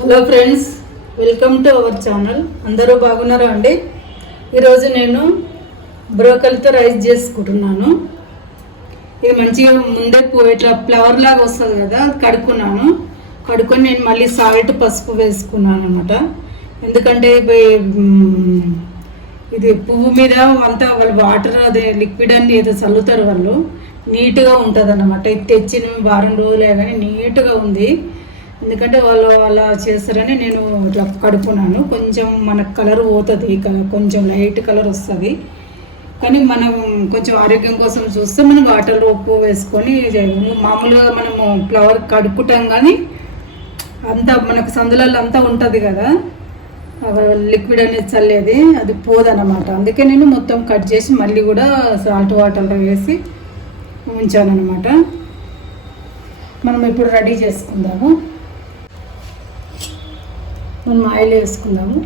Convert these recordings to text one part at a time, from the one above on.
Hello friends, welcome to our channel. అందరూ బాగున్నారా అండి? ఈరోజు నేను బ్రోకలితో రైస్ చేసుకుంటున్నాను. ఇది మంచిగా ముందే ఇట్లా ఫ్లవర్ లాగా వస్తుంది కదా, అది కడుక్కొని నేను మళ్ళీ సాల్ట్ పసుపు వేసుకున్నాను అనమాట. ఎందుకంటే ఇది పువ్వు మీద అంతా వాళ్ళు వాటర్ అదే లిక్విడ్ అని ఏదో చల్లుతారు, వాళ్ళు నీట్గా ఉంటుంది అన్నమాట. ఇది తెచ్చిన వారం రోజులే కానీ నీట్గా ఉంది. ఎందుకంటే వాళ్ళు అలా చేస్తారని నేను ఇట్లా కడుక్కున్నాను. కొంచెం మనకు కలర్ పోతుంది, కొంచెం లైట్ కలర్ వస్తుంది. కానీ మనం కొంచెం ఆరోగ్యం కోసం చూస్తే మనం వాటర్ ఉప్పు వేసుకొని మామూలుగా మనము ఫ్లవర్ కడుక్కుంటాం, కానీ అంతా మనకు సందులలో అంతా ఉంటుంది కదా, లిక్విడ్ అనేది చల్లేది, అది పోదన్నమాట. అందుకే నేను మొత్తం కట్ చేసి మళ్ళీ కూడా సాల్ట్ వాటర్లో వేసి ఉంచాను అనమాట. మనం ఇప్పుడు రెడీ చేసుకుందాము. మనం ఆయిల్ వేసుకుందాము.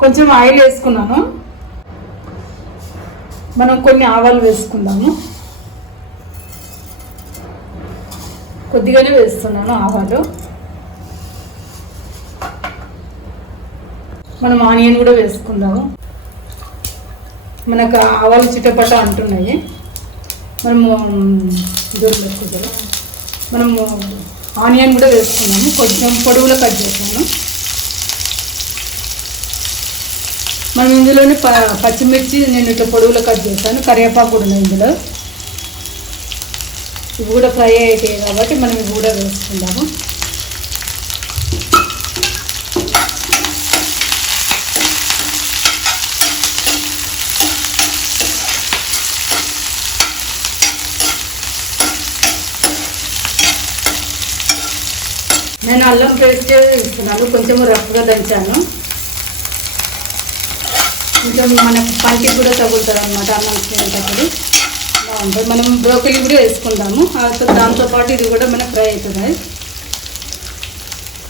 కొంచెం ఆయిల్ వేసుకున్నాను. మనం కొన్ని ఆవాలు వేసుకుందాము. కొద్దిగానే వేస్తున్నాను ఆవాలు. మనం ఆనియన్ కూడా వేసుకుందాము. మనకు ఆవాలు చిటపట అంటున్నాయి. మనము మనము ఆనియన్ కూడా వేసుకున్నాము. కొంచెం పొడవులో కట్ చేసాను. మనం ఇందులోనే పచ్చిమిర్చి నేను ఇట్లా పొడవులో కట్ చేశాను. కరివేపాకు కూడా ఉన్నాయి ఇందులో. ఇవి కూడా ఫ్రై అవుతాయి కాబట్టి మనం ఇవి కూడా వేసుకుందాము. నేను అల్లం పేస్ట్ వేస్తున్నాను. కొంచెం రఫ్గా దంచాను. కొంచెం మనకు పంటికి కూడా తగులుతుంది అనమాట. అన్నం తినేటప్పుడు బాగుంటుంది. మనం బ్రోకలీ కూడా వేసుకుందాము. దాంతోపాటు ఇది కూడా మనకు ఫ్రై అవుతుంది.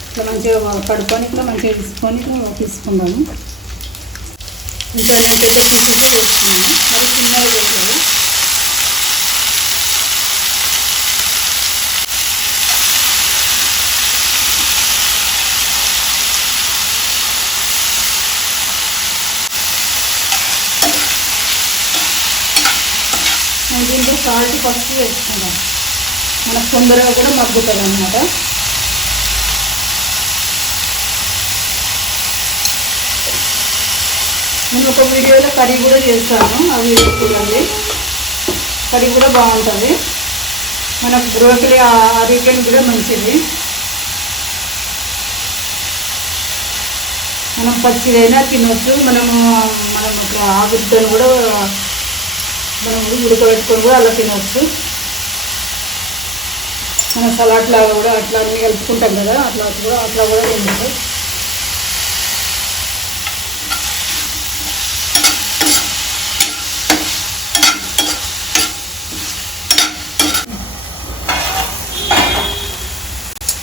ఇట్లా మంచిగా కడుక్కొని ఇట్లా మంచిగా తీసుకుందాము. ఇంకా నేను పెద్ద పీసెస్ వేసుకున్నాను. మరి చిన్నగా వేసాను. దీంట్లో సాల్ట్ పసుపు వేసుకుందాం. మనకు తొందరగా కూడా మగ్గుతుంది అన్నమాట. నేను ఒక వీడియోలో కర్రీ కూడా చేస్తాను. ఆ వీడియో చూడండి. కర్రీ కూడా బాగుంటుంది. మనకు బ్రోకలీ ఆరోగ్యానికి కూడా మంచిది. మనం పచ్చిదైనా తినొచ్చు. మనము ఆగుద్దని కూడా మనం ఉడకబెట్టుకొని కూడా అలా తినవచ్చు. మనం సలాడ్ లాగా కూడా అట్లా అన్నీ కలుపుకుంటాం కదా, అట్లా కూడా తినచ్చు.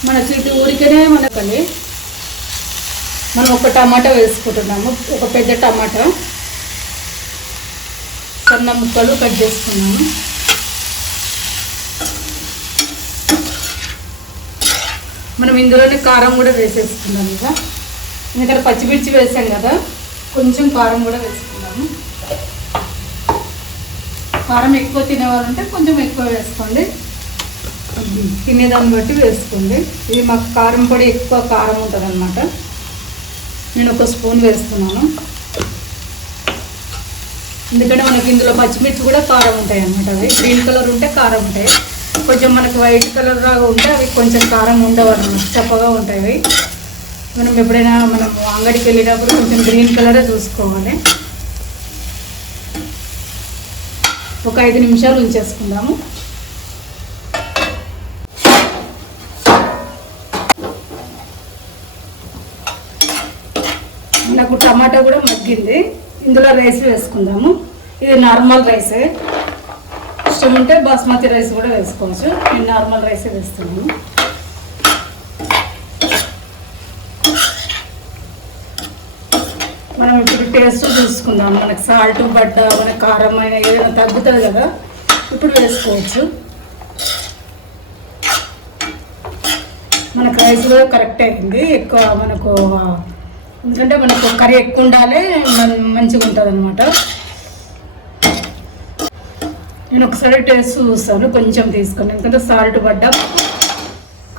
మన చుట్టూ ఊరికనే మనకండి. మనం ఒక టమాటా వేసుకుంటున్నాము. ఒక పెద్ద టమాటా సన్న ముక్కలు కట్ చేసుకున్నాను. మనం ఇందులోనే కారం కూడా వేసేసుకున్నాము కదా, ఎందుకంటే పచ్చిమిర్చి వేసాం కదా. కొంచెం కారం కూడా వేసుకున్నాము. కారం ఎక్కువ తినేవాళ్ళంటే కొంచెం ఎక్కువ వేసుకోండి, తినేదాన్ని బట్టి వేసుకోండి. ఇది మాకు కారం పొడి ఎక్కువ కారం ఉంటుంది అన్నమాట. నేను ఒక స్పూన్ వేస్తున్నాను. ఎందుకంటే మనకి ఇందులో పచ్చిమిర్చి కూడా కారం ఉంటాయి అన్నమాట. అవి గ్రీన్ కలర్ ఉంటే కారం ఉంటాయి. కొంచెం మనకి వైట్ కలర్ లాగా ఉంటే అవి కొంచెం కారం ఉండవు అన్నమాట, చప్పగా ఉంటాయి అవి. మనం ఎప్పుడైనా మనం అంగడికి వెళ్ళినప్పుడు కొంచెం గ్రీన్ కలరే చూసుకోవాలి. ఒక 5 నిమిషాలు ఉంచేసుకుందాము. నాకు టమాటా కూడా మగ్గింది. ఇందులో రైస్ వేసుకుందాము. ఇది నార్మల్ రైసే. ఇష్టం ఉంటే బాస్మతి రైస్ కూడా వేసుకోవచ్చు. నేను నార్మల్ రైసే వేస్తున్నాను. మనం ఇప్పుడు టేస్ట్ చూసుకుందాం. మనకు సాల్ట్ బట్ట మనకు కారం అయినా ఏదైనా తగ్గుతుంది కదా, ఇప్పుడు వేసుకోవచ్చు. మనకు రైస్ కూడా కరెక్ట్ అయింది. ఎక్కువ మనకు ఎందుకంటే మనకు కర్రీ ఎక్కువ ఉండాలి, మంచిగా ఉంటుంది అనమాట. నేను ఒకసారి టేస్ట్ చూస్తాను, కొంచెం తీసుకొని, ఎందుకంటే సాల్ట్ పడ్డా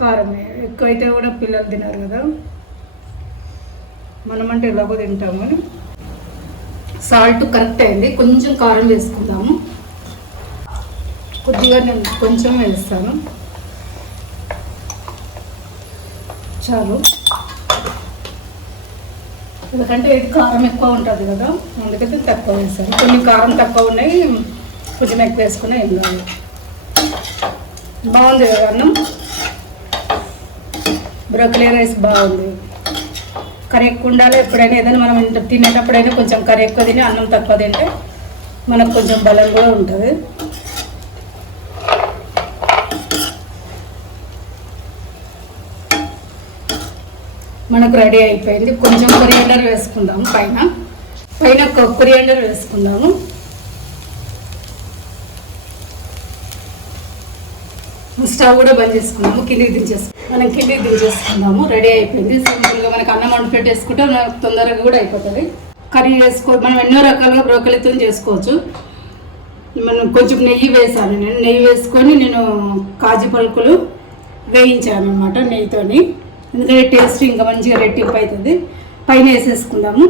కారమే ఎక్కువైతే కూడా పిల్లలు తినారు కదా, మనమంటే ఎలాగో తింటాము. సాల్ట్ కరెక్ట్ అయింది, కొంచెం కారం వేసుకుందాము. కొద్దిగా నేను కొంచెం వేస్తాను చాలు, ఎందుకంటే ఇది కారం ఎక్కువ ఉంటుంది కదా, అందుకైతే తక్కువ వేస్తాను. కొన్ని కారం తక్కువ ఉన్నాయి, కొంచెం ఎక్కువ వేసుకున్నా ఏం కాదు. బాగుంది కదా అన్నం, బ్రోకలీ రైస్ బాగుంది. కర్రీ ఎక్కువ ఉండాలి ఎప్పుడైనా, ఏదైనా మనం తినేటప్పుడైనా కొంచెం కర్రీ ఎక్కువ తిని అన్నం తక్కువ తింటే మనకు కొంచెం బలం కూడా ఉంటుంది. మనకు రెడీ అయిపోయింది. కొంచెం కొరియాండర్ వేసుకుందాము, పైన కొరియాండర్ వేసుకుందాము. స్టవ్ కూడా బంద్ చేసుకున్నాము, కిందికి దించేసుకుందాము. రెడీ అయిపోయింది. సింపుల్గా మనకు అన్నం వండి పెట్టేసుకుంటే మనకు తొందరగా కూడా అయిపోతుంది. కర్రీ మనం ఎన్నో రకాలుగా బ్రోకలీతో చేసుకోవచ్చు. మనం కొంచెం నెయ్యి వేసాను, నెయ్యి వేసుకొని నేను కాజు పలుకులు వేయించాను అనమాట నెయ్యితోని, ఎందుకంటే టేస్ట్ ఇంకా మంచిగా రెట్టింపు అవుతుంది. పైన వేసేసుకుందాము.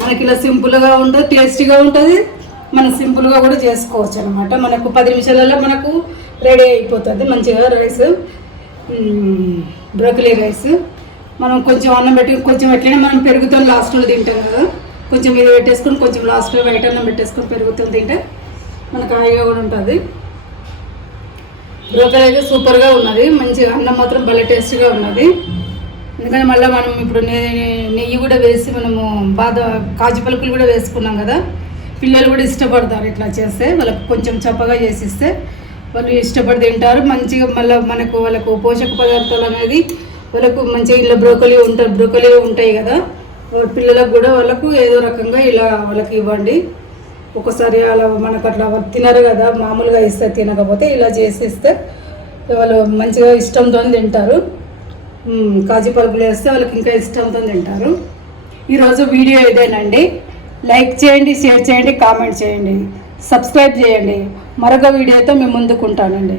మనకి ఇలా సింపుల్గా ఉంటుంది, టేస్టీగా ఉంటుంది. మనం సింపుల్గా కూడా చేసుకోవచ్చు అనమాట. మనకు 10 నిమిషాలలో మనకు రెడీ అయిపోతుంది మంచిగా రైస్, బ్రోకలీ రైస్. మనం కొంచెం అన్నం పెట్టి కొంచెం ఎట్లయినా మనం పెరుగుతో లాస్ట్లో తింటాం కదా, కొంచెం ఇది పెట్టేసుకొని కొంచెం లాస్ట్లో వైట్ అన్నం పెట్టేసుకొని పెరుగుతో తింటే మనకు హాయిగా కూడా ఉంటుంది. బ్రోకలీ అయితే సూపర్గా ఉన్నది, మంచిగా అన్నం మాత్రం భలే టేస్ట్గా ఉన్నది. ఎందుకంటే మళ్ళీ మనం ఇప్పుడు నెయ్యి కూడా వేసి మనము కాజు పలుకులు కూడా వేసుకున్నాం కదా, పిల్లలు కూడా ఇష్టపడతారు ఇట్లా చేస్తే. వాళ్ళకు కొంచెం చప్పగా చేసిస్తే వాళ్ళు ఇష్టపడి తింటారు మంచిగా. మళ్ళీ వాళ్ళకు పోషక పదార్థాలు అనేది వాళ్ళకు మంచిగా ఇలా బ్రోకలీ ఉంటాయి కదా, పిల్లలకు కూడా వాళ్ళకు ఏదో రకంగా ఇలా వాళ్ళకి ఇవ్వండి. ఒకసారి అలా మనకు అట్లా తినరు కదా, మామూలుగా ఇస్తే తినకపోతే ఇలా చేసిస్తే వాళ్ళు మంచిగా ఇష్టంతో తింటారు. కాజు పలుకులు వేస్తే వాళ్ళకి ఇంకా ఇష్టంతో తింటారు. ఈరోజు వీడియో ఇదేనండి. లైక్ చేయండి, షేర్ చేయండి, కామెంట్ చేయండి, సబ్స్క్రైబ్ చేయండి. మరొక వీడియోతో మేము ముందుకుంటానండి.